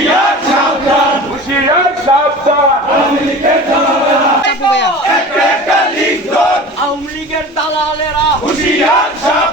হুঁশিয়ার সাবধান, হুঁশিয়ার সাবধান। আওয়ামী লীগের দালালেরা একটা একটা লিঙ্ক ধর, আওয়ামী লীগের দালালেরা হুঁশিয়ার সাবধান।